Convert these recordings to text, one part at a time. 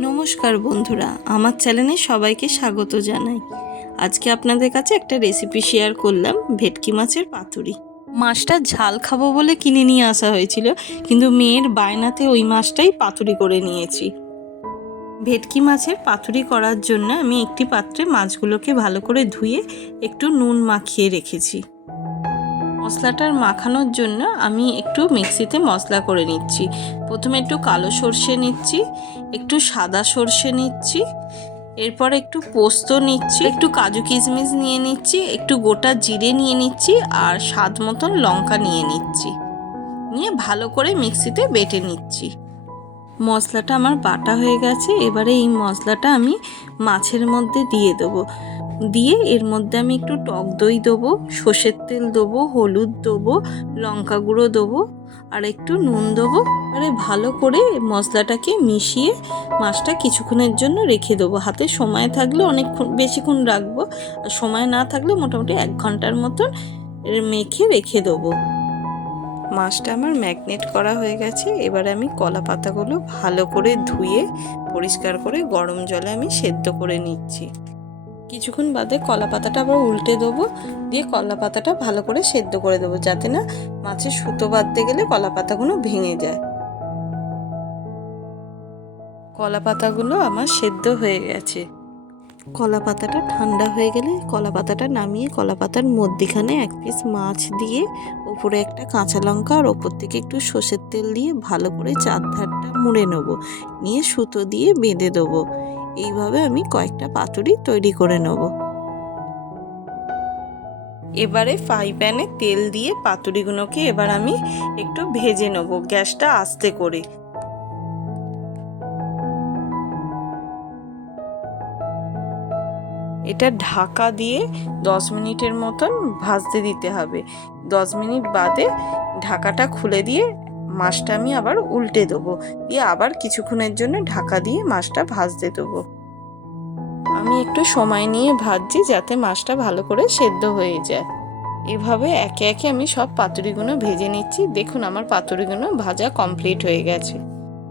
নমস্কার বন্ধুরা, আমার চ্যানেলে সবাইকে স্বাগত জানাই। আজকে আপনাদের কাছে একটা রেসিপি শেয়ার করলাম, ভেটকি মাছের পাতুরি। মাছটা ঝাল খাবো বলে কিনে নিয়ে আসা হয়েছিল, কিন্তু মেয়ের বায়নাতে ওই মাছটাই পাতুরি করে নিয়েছি। ভেটকি মাছের পাতুরি করার জন্য আমি একটি পাত্রে মাছগুলোকে ভালো করে ধুয়ে একটু নুন মাখিয়ে রেখেছি। মশলাটার মাখানোর জন্য আমি একটু মিক্সিতে মশলা করে নিচ্ছি। প্রথমে একটু কালো সর্ষে নিচ্ছি, একটু সাদা সর্ষে নিচ্ছি, এরপর একটু পোস্ত নিচ্ছি, একটু কাজু কিশমিশ নিয়ে নিচ্ছি, একটু গোটা জিরে নিয়ে নিচ্ছি, আর স্বাদ মতন লঙ্কা নিয়ে নিচ্ছি। নিয়ে ভালো করে মিক্সিতে বেটে নিচ্ছি। মশলাটা আমার বাটা হয়ে গেছে। এবারে এই মশলাটা আমি মাছের মধ্যে দিয়ে দেবো। দিয়ে এর মধ্যে আমি একটু টক দই দেবো, সর্ষের তেল দেবো, হলুদ দেবো, লঙ্কা গুঁড়ো দেবো, আর একটু নুন দেবো। এবারে ভালো করে মশলাটাকে মিশিয়ে মাছটা কিছুক্ষণের জন্য রেখে দেবো। হাতে সময় থাকলে অনেকক্ষণ বেশিক্ষণ রাখবো, আর সময় না থাকলে মোটামুটি 1 ঘন্টার মতন মেখে রেখে দেবো। মাছটা আমার ম্যাগনেট করা হয়ে গেছে। এবারে আমি কলা পাতাগুলো ভালো করে ধুয়ে পরিষ্কার করে গরম জলে আমি সেদ্ধ করে নিচ্ছি। কিছুক্ষণ বাদে কলা পাতাটা আবার উল্টে দেবো, দিয়ে কলা পাতাটা ভালো করে সেদ্ধ করে দেবো, যাতে না মাছের সুতো বাঁধতে গেলে কলা পাতাগুলো ভেঙে যায়। কলা পাতাগুলো আমার সেদ্ধ হয়ে গেছে। কলা পাতাটা ঠান্ডা হয়ে গেলে কলা পাতাটা নামিয়ে কলা পাতার মধ্যিখানে 1 পিস মাছ দিয়ে ওপরে একটা কাঁচা লঙ্কা আর ওপর থেকে একটু সর্ষের তেল দিয়ে ভালো করে চারধারটা মুড়ে নেব, নিয়ে সুতো দিয়ে বেঁধে দেবো। এইভাবে আমি কয়েকটা পাতুরি তৈরি করে নেব। এবারে ফ্রাই প্যানে তেল দিয়ে পাতুরিগুলোকে এবার আমি একটু ভেজে নেব, গ্যাসটা আস্তে করে। এটা ঢাকা দিয়ে 10 মিনিটের মতন ভাজতে দিতে হবে। 10 মিনিট বাদে ঢাকাটা খুলে দিয়ে মাছটা আমি আবার উল্টে দেবো, দিয়ে আবার কিছুক্ষণের জন্য ঢাকা দিয়ে মাছটা ভাজতে দেবো। আমি একটু সময় নিয়ে ভাজছি, যাতে মাছটা ভালো করে সেদ্ধ হয়ে যায়। এভাবে একে একে আমি সব পাতুরিগুলো ভেজে নিচ্ছি। দেখুন আমার পাতুরিগুলো ভাজা কমপ্লিট হয়ে গেছে।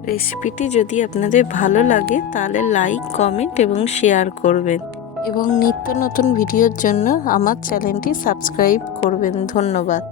রেসিপিটি যদি আপনাদের ভালো লাগে তাহলে লাইক, কমেন্ট এবং শেয়ার করবেন, এবং নিত্য নতুন ভিডিওর জন্য আমার চ্যানেলটি সাবস্ক্রাইব করবেন। ধন্যবাদ।